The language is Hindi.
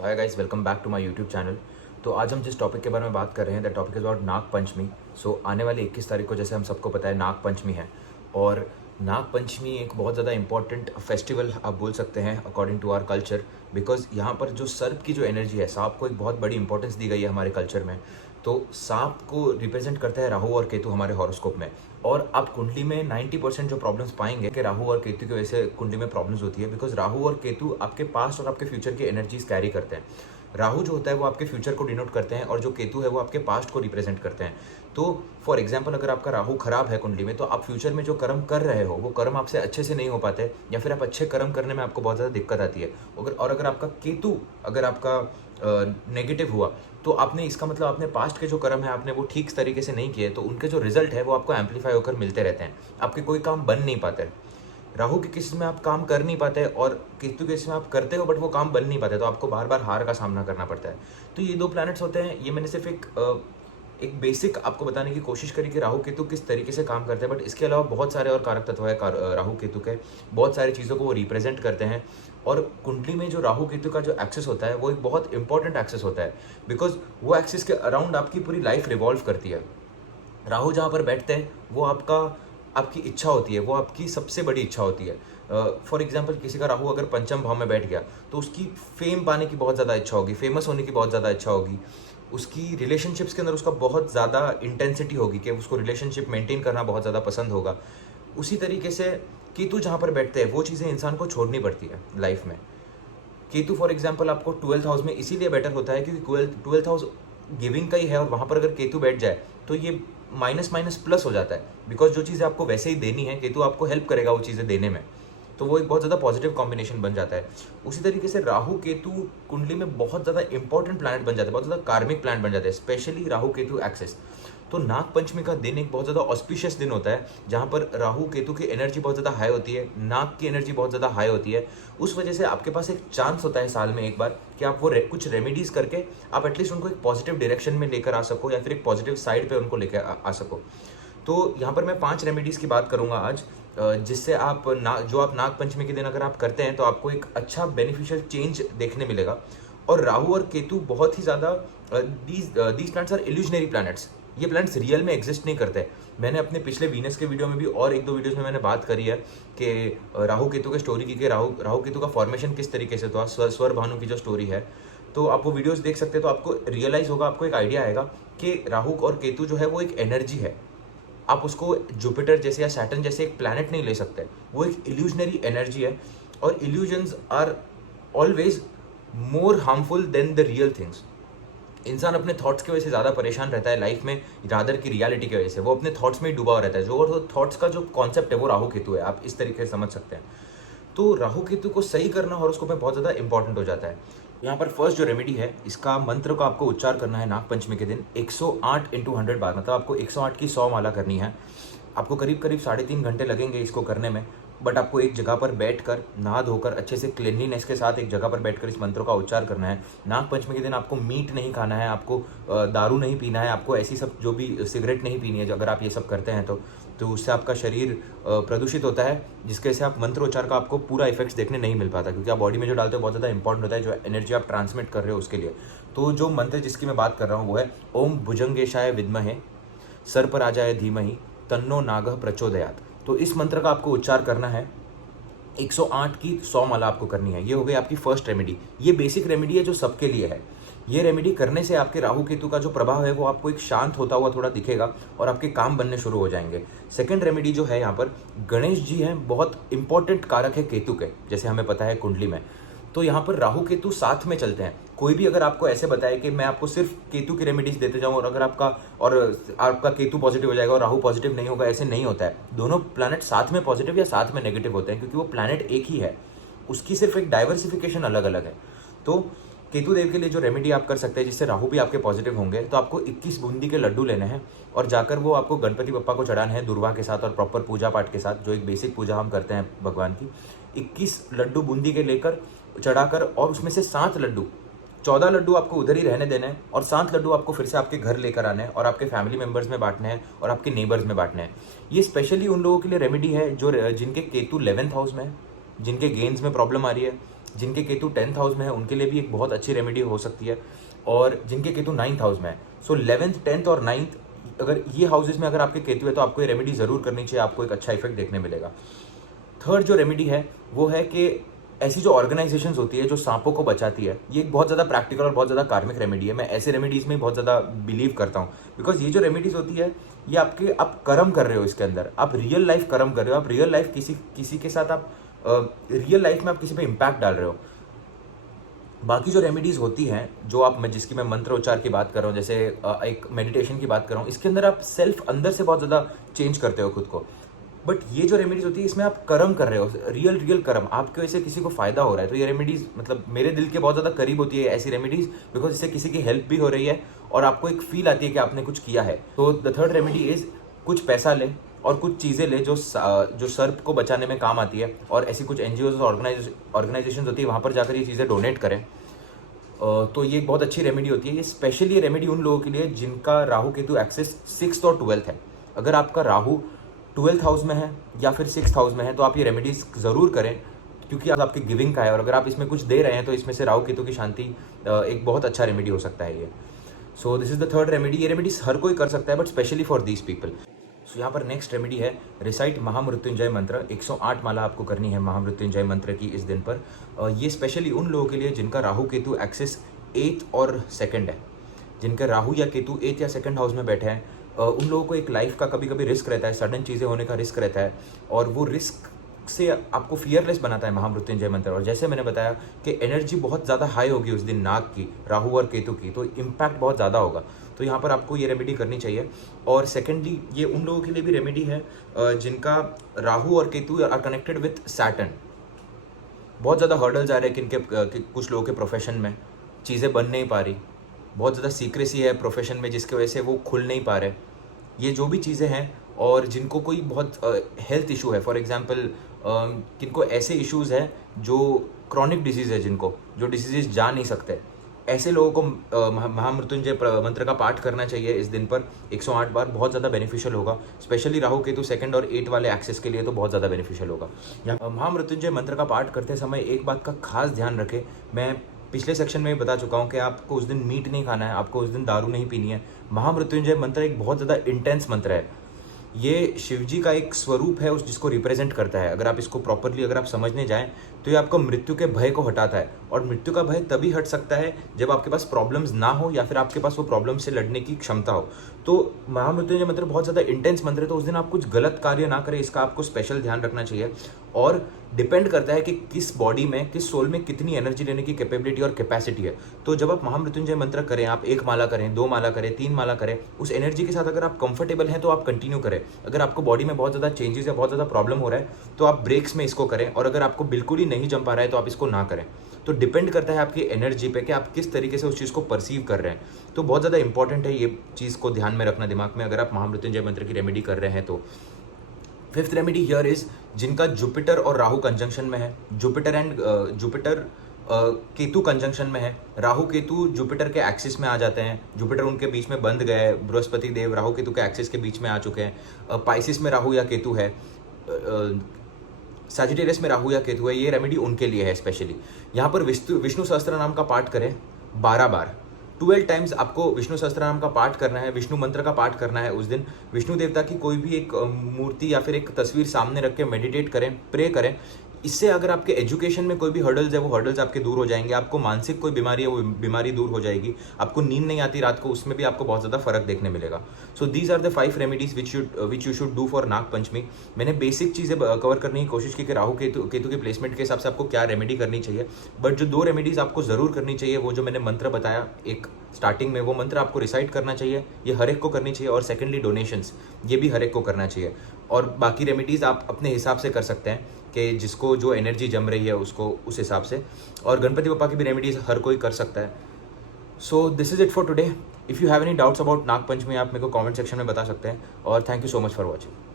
तो hi guys, welcome back to my YouTube channel. तो आज हम जिस टॉपिक के बारे में बात कर रहे हैं that topic is about Nag पंचमी। सो आने वाली 21 तारीख को, जैसे हम सबको पता है, नाग पंचमी है। और नाग पंचमी एक बहुत ज़्यादा इंपॉर्टेंट फेस्टिवल आप बोल सकते हैं according to our culture, because यहाँ पर जो सर्प की जो एनर्जी है, सांप को एक बहुत बड़ी इंपॉर्टेंस दी गई है हमारे कल्चर में। तो सांप को रिप्रेजेंट करता है राहु और केतु हमारे हॉरोस्कोप में। और आप कुंडली में 90% जो प्रॉब्लम्स पाएंगे कि राहु और केतु की वजह से कुंडली में प्रॉब्लम्स होती है, बिकॉज राहु और केतु आपके पास्ट और आपके फ्यूचर की एनर्जीज कैरी करते हैं। राहु जो होता है वो आपके फ्यूचर को डिनोट करते हैं और जो केतु है वो आपके पास्ट को रिप्रेजेंट करते हैं। तो फॉर एग्जाम्पल, अगर आपका राहु खराब है कुंडली में, तो आप फ्यूचर में जो कर्म कर रहे हो वो कर्म आपसे अच्छे से नहीं हो पाते, या फिर आप अच्छे कर्म करने में आपको बहुत ज़्यादा दिक्कत आती है। अगर आपका केतु अगर आपका नेगेटिव हुआ, तो आपने इसका मतलब आपने पास्ट के जो कर्म है आपने वो ठीक तरीके से नहीं किए, तो उनके जो रिजल्ट है वो आपको एम्पलीफाई होकर मिलते रहते हैं। आपके कोई काम बन नहीं पाते। राहु के केस में आप काम कर नहीं पाते और केतु के केस में आप करते हो बट वो काम बन नहीं पाते, तो आपको बार बार हार का सामना करना पड़ता है। तो ये दो प्लैनेट्स होते हैं। ये मैंने सिर्फ एक बेसिक आपको बताने की कोशिश करी कि राहु केतु किस तरीके से काम करते हैं, बट इसके अलावा बहुत सारे और कारक तत्व है राहु केतु के। बहुत सारी चीज़ों को वो रिप्रेजेंट करते हैं। और कुंडली में जो राहु केतु का जो एक्सेस होता है वो एक बहुत इंपॉर्टेंट एक्सेस होता है, बिकॉज वो एक्सेस के अराउंड आपकी पूरी लाइफ रिवॉल्व करती है। राहु जहाँ पर बैठते हैं वो आपकी इच्छा होती है, वो आपकी सबसे बड़ी इच्छा होती है। फॉर एग्जाम्पल, किसी का राहु अगर पंचम भाव में बैठ गया तो उसकी फेम पाने की बहुत ज़्यादा इच्छा होगी, फेमस होने की बहुत ज़्यादा इच्छा होगी। उसकी रिलेशनशिप्स के अंदर उसका बहुत ज़्यादा इंटेंसिटी होगी कि उसको रिलेशनशिप मेंटेन करना बहुत ज़्यादा पसंद होगा। उसी तरीके से केतु जहाँ पर बैठते हैं वो चीज़ें इंसान को छोड़नी पड़ती है लाइफ में। केतु फॉर एग्जाम्पल आपको 12th हाउस में इसीलिए बेटर होता है क्योंकि 12th हाउस गिविंग का ही है, और वहाँ पर अगर केतु बैठ जाए तो ये माइनस माइनस प्लस हो जाता है, बिकॉज जो चीज़ें आपको वैसे ही देनी है केतु आपको हेल्प करेगा वो चीज़ें देने में। तो वो एक बहुत ज़्यादा पॉजिटिव कॉम्बिनेशन बन जाता है। उसी तरीके से राहु केतु कुंडली में बहुत ज़्यादा इंपॉर्टेंट प्लैनेट बन जाते हैं, बहुत ज़्यादा कार्मिक प्लैनेट बन जाते हैं, स्पेशली राहु केतु एक्सेस। तो नाग पंचमी का दिन एक बहुत ज़्यादा ऑस्पिशियस दिन होता है, जहाँ पर राहु केतु की एनर्जी बहुत ज़्यादा हाई होती है, नाग की एनर्जी बहुत ज़्यादा हाई होती है। उस वजह से आपके पास एक चांस होता है साल में एक बार कि आप वो कुछ रेमेडीज़ करके आप एटलीस्ट उनको एक पॉजिटिव डायरेक्शन में लेकर आ सको, या फिर एक पॉजिटिव साइड पे उनको लेकर आ सको। तो यहाँ पर मैं 5 रेमेडीज़ की बात करूँगा आज, जिससे आप जो आप नाग पंचमी के दिन अगर आप करते हैं तो आपको एक अच्छा बेनिफिशियल चेंज देखने मिलेगा। और राहु और केतु बहुत ही ज़्यादा these planets are illusionary planets. ये प्लैनेट्स रियल में एग्जिस्ट नहीं करते। मैंने अपने पिछले वीनस के वीडियो में भी और एक दो वीडियोस में मैंने बात करी है कि राहु केतु की स्टोरी की, कि राहु केतु का फॉर्मेशन किस तरीके से था, स्वर भानु की जो स्टोरी है। तो आप वो वीडियोस देख सकते हैं, तो आपको रियलाइज होगा, आपको एक आइडिया आएगा कि राहु और केतु जो है वो एक एनर्जी है। आप उसको जुपिटर जैसे या सैटर्न जैसे एक प्लैनेट नहीं ले सकते, वो एक इल्यूजनरी एनर्जी है। और illusions are always more harmful than the real things. इंसान अपने थॉट्स की वजह से ज़्यादा परेशान रहता है लाइफ में, रादर की रियलिटी की वजह से वो अपने थॉट्स में ही डूबा हुआ रहता है। जो थॉट्स का जो कॉन्सेप्ट है वो राहु केतु है, आप इस तरीके से समझ सकते हैं। तो राहु केतु को सही करना हॉरोस्कोप में बहुत ज़्यादा इंपॉर्टेंट हो जाता है। यहाँ पर फर्स्ट जो रेमेडी है, इसका मंत्र को आपको उच्चार करना है नाग पंचमी के दिन 108 × 100 बार, मतलब आपको 108 की 100 माला करनी है। आपको करीब करीब 3.5 घंटे लगेंगे इसको करने में, बट आपको एक जगह पर बैठकर नहा धोकर अच्छे से क्लीनलीनेस के साथ एक जगह पर बैठकर इस मंत्रों का उच्चार करना है। नाग पंचमी के दिन आपको मीट नहीं खाना है, आपको दारू नहीं पीना है, आपको ऐसी सब जो भी सिगरेट नहीं पीनी है। अगर आप ये सब करते हैं तो उससे आपका शरीर प्रदूषित होता है, जिसके वजह से आप मंत्रोच्चार का आपको पूरा इफेक्ट्स देखने नहीं मिल पाता, क्योंकि आप बॉडी में जो डालते हो बहुत ज़्यादा इंपॉर्टेंट होता है, जो एनर्जी आप ट्रांसमिट कर रहे हो उसके लिए। तो जो मंत्र जिसकी मैं बात कर रहा हूँ वो है ओम भुजंगेशाय विद्महे सर्पराजाय धीमहि तन्नो नागः प्रचोदयात्। तो इस मंत्र का आपको उच्चार करना है, 108 की 100 माला आपको करनी है। ये हो गई आपकी फर्स्ट रेमेडी। ये बेसिक रेमेडी है जो सबके लिए है। ये रेमेडी करने से आपके राहु केतु का जो प्रभाव है वो आपको एक शांत होता हुआ थोड़ा दिखेगा और आपके काम बनने शुरू हो जाएंगे। सेकंड रेमेडी जो है, यहाँ पर गणेश जी हैं, बहुत इंपॉर्टेंट कारक है केतु के, जैसे हमें पता है कुंडली में। तो यहाँ पर राहु केतु साथ में चलते हैं। कोई भी अगर आपको ऐसे बताए कि मैं आपको सिर्फ केतु की रेमेडीज देते जाऊँ और अगर आपका केतु पॉजिटिव हो जाएगा और राहु पॉजिटिव नहीं होगा, ऐसे नहीं होता है। दोनों प्लैनेट साथ में पॉजिटिव या साथ में नेगेटिव होते हैं, क्योंकि वो प्लैनेट एक ही है, उसकी सिर्फ एक डाइवर्सिफिकेशन अलग अलग है। तो केतु देव के लिए जो रेमेडी आप कर सकते हैं जिससे राहु भी आपके पॉजिटिव होंगे, तो आपको 21 बूंदी के लड्डू लेने हैं और जाकर वो आपको गणपति बप्पा को चढ़ाने हैं दुर्वा के साथ और प्रॉपर पूजा पाठ के साथ, जो एक बेसिक पूजा हम करते हैं भगवान की। 21 लड्डू बूंदी के लेकर चढ़ाकर, और उसमें से 7 लड्डू, 14 लड्डू आपको उधर ही रहने देने हैं और 7 लड्डू आपको फिर से आपके घर लेकर आने हैं और आपके फैमिली मेंबर्स में बांटने हैं और आपके नेबर्स में बांटने हैं। ये स्पेशली उन लोगों के लिए रेमेडी है जो जिनके केतु 11th हाउस में है, जिनके गेन्स में प्रॉब्लम आ रही है, जिनके केतु 10th हाउस में है उनके लिए भी एक बहुत अच्छी रेमेडी हो सकती है, और जिनके केतु 9th हाउस में है, सो 11th 10th और 9th अगर ये हाउसेज में अगर आपके केतु है तो आपको ये रेमेडी ज़रूर करनी चाहिए, आपको एक अच्छा इफेक्ट देखने मिलेगा। थर्ड जो रेमेडी है वो है कि ऐसी जो ऑर्गेनाइजेशंस होती है जो सांपों को बचाती है, ये एक बहुत ज़्यादा प्रैक्टिकल और बहुत ज़्यादा कार्मिक रेमेडी है। मैं ऐसे रेमेडीज़ में बहुत ज़्यादा बिलीव करता हूँ, बिकॉज ये जो रेमेडीज़ होती है ये आप कर्म कर रहे हो, इसके अंदर आप रियल लाइफ कर्म कर रहे हो, आप रियल लाइफ किसी के साथ आप रियल लाइफ में आप किसी पे इम्पैक्ट डाल रहे हो। बाकी जो रेमेडीज़ होती हैं जो जिसकी मैं मंत्र उच्चार की बात कर रहा हूँ, जैसे एक मेडिटेशन की बात कर रहा हूँ, इसके अंदर आप सेल्फ अंदर से बहुत ज़्यादा चेंज करते हो खुद को। बट ये जो रेमेडीज होती है इसमें आप कर्म कर रहे हो, रियल कर्म, आपके वजह से किसी को फायदा हो रहा है। तो ये रेमेडीज मतलब मेरे दिल के बहुत ज़्यादा करीब होती है ऐसी रेमेडीज, बिकॉज इससे किसी की हेल्प भी हो रही है और आपको एक फील आती है कि आपने कुछ किया है। तो द थर्ड रेमेडी इज कुछ पैसा ले और कुछ चीज़ें ले जो सर्प को बचाने में काम आती है, और ऐसी कुछ NGOs और ऑर्गेनाइजेशन होती है वहाँ पर जाकर ये चीज़ें डोनेट करें। तो ये एक बहुत अच्छी रेमेडी होती है। ये स्पेशली ये रेमेडी उन लोगों के लिए जिनका राहु केतु एक्सेस 6th और 12th है। अगर आपका राहु 12th हाउस में है या फिर 6th हाउस में है तो आप ये रेमेडीज ज़रूर करें, क्योंकि आपके गिविंग का है, और अगर आप इसमें कुछ दे रहे हैं तो इसमें से राहु केतु की शांति एक बहुत अच्छा रेमेडी हो सकता है ये। So this is the third remedy. ये रेमेडीज हर कोई कर सकता है but specially for these people. So यहाँ पर नेक्स्ट रेमेडी है रिसाइट महामृत्युंजय मंत्र। 108 माला आपको करनी है महामृत्युंजय मंत्र की इस दिन पर। ये स्पेशली उन लोगों के लिए जिनका राहु केतु एक्सेस 8th और 2nd है। जिनका राहु या केतु 8th या 2nd हाउस में बैठे हैं, उन लोगों को एक लाइफ का कभी कभी रिस्क रहता है, सडन चीज़ें होने का रिस्क रहता है, और वो रिस्क से आपको फियरलेस बनाता है महामृत्युंजय मंत्र। और जैसे मैंने बताया कि एनर्जी बहुत ज़्यादा हाई होगी उस दिन नाग की, राहु और केतु की, तो इम्पैक्ट बहुत ज़्यादा होगा। तो यहाँ पर आपको ये रेमेडी करनी चाहिए। और सेकेंडली ये उन लोगों के लिए भी रेमेडी है जिनका राहु और Ketu are connected with Saturn. बहुत ज़्यादा हर्डल्स आ रहे हैं कुछ लोगों के प्रोफेशन में, चीज़ें बन नहीं पा रही, बहुत ज़्यादा सीक्रेसी है प्रोफेशन में जिसकी वजह से वो खुल नहीं पा रहे। ये जो भी चीज़ें हैं, और जिनको कोई बहुत हेल्थ इशू है, फॉर एग्जांपल किनको ऐसे इश्यूज़ हैं जो क्रॉनिक डिजीज़ है, जिनको जो डिजीज़ जा नहीं सकते, ऐसे लोगों को महामृत्युंजय मंत्र का पाठ करना चाहिए इस दिन पर 108 बार। बहुत ज़्यादा बेनिफिशियल होगा, स्पेशली राहु केतु 2nd और 8 वाले एक्सेस के लिए तो बहुत ज़्यादा बेनिफिशियल होगा। यहाँ महामृत्युंजय मंत्र का पाठ करते समय एक बात का खास ध्यान रखें, मैं पिछले सेक्शन में बता चुका हूँ कि आपको उस दिन मीट नहीं खाना है, आपको उस दिन दारू नहीं पीनी है। महामृत्युंजय मंत्र एक बहुत ज़्यादा इंटेंस मंत्र है। ये शिव जी का एक स्वरूप है जिसको रिप्रेजेंट करता है। अगर आप इसको प्रॉपरली अगर आप समझने जाएं तो ये आपको मृत्यु के भय को हटाता है, और मृत्यु का भय तभी हट सकता है जब आपके पास प्रॉब्लम्स ना हो या फिर आपके पास वो प्रॉब्लम से लड़ने की क्षमता हो। तो महामृत्युंजय मंत्र बहुत ज़्यादा इंटेंस मंत्र है, तो उस दिन आप कुछ गलत कार्य ना करें, इसका आपको स्पेशल ध्यान रखना चाहिए। और डिपेंड करता है कि किस बॉडी में, किस सोल में कितनी एनर्जी लेने की कैपेबिलिटी और कैपेसिटी है। तो जब आप महामृत्युंजय मंत्र करें, आप 1 माला करें, 2 माला करें, 3 माला करें, उस एनर्जी के साथ अगर आप कंफर्टेबल हैं तो आप कंटिन्यू करें। अगर आपको बॉडी में बहुत ज़्यादा चेंजेस या बहुत ज़्यादा प्रॉब्लम हो रहा है तो आप ब्रेक्स में इसको करें, और अगर आपको बिल्कुल ही नहीं जम पा रहा है तो आप इसको ना करें। तो डिपेंड करता है आपकी एनर्जी पे कि आप किस तरीके से उस चीज़ को परसीव कर रहे हैं। तो बहुत ज़्यादा इंपॉर्टेंट है ये चीज़ को ध्यान में रखना दिमाग में, अगर आप महामृत्युंजय मंत्र की रेमेडी कर रहे हैं तो। 5th रेमेडी हियर इज जिनका जुपिटर और राहु कंजंक्शन में है, जुपिटर केतु कंजंक्शन में है, राहु केतु जुपिटर के एक्सिस में आ जाते हैं, जुपिटर उनके बीच में बंध गए, बृहस्पति देव राहु केतु के एक्सिस के बीच में आ चुके हैं, पाइसिस में राहु या केतु है, सैजिटेरियस में राहु या केतु है, ये रेमेडी उनके लिए है स्पेशली। यहाँ पर विष्णु सहस्त्र नाम का पाठ करें 12 बार, 12 टाइम्स आपको विष्णु सहस्त्रनाम का पाठ करना है, विष्णु मंत्र का पाठ करना है उस दिन। विष्णु देवता की कोई भी एक मूर्ति या फिर एक तस्वीर सामने रख के मेडिटेट करें, प्रे करें। इससे अगर आपके एजुकेशन में कोई भी हर्डल्स है वो हर्डल्स आपके दूर हो जाएंगे, आपको मानसिक कोई बीमारी है वो बीमारी दूर हो जाएगी, आपको नींद नहीं आती रात को, उसमें भी आपको बहुत ज़्यादा फर्क देखने मिलेगा। So these are the 5 remedies which you should do for Nag Panchami. मैंने बेसिक चीज़ें कवर करने की कोशिश की कि राहु केतु के प्लेसमेंट के हिसाब से आपको क्या रेमेडी करनी चाहिए, बट जो 2 रेमेडीज आपको ज़रूर करनी चाहिए वो जो मैंने मंत्र बताया एक स्टार्टिंग में, वो मंत्र आपको रिसाइट करना चाहिए, ये हर एक को करनी चाहिए। और सेकेंडली डोनेशंस, ये भी हर एक को करना चाहिए। और बाकी रेमेडीज़ आप अपने हिसाब से कर सकते हैं कि जिसको जो एनर्जी जम रही है उसको उस हिसाब से। और गणपति बप्पा की भी रेमेडीज़ हर कोई कर सकता है। So this is it for today. If you have any doubts about Nag Panchami आप मेरे को कमेंट सेक्शन में बता सकते हैं। और thank you so much for watching.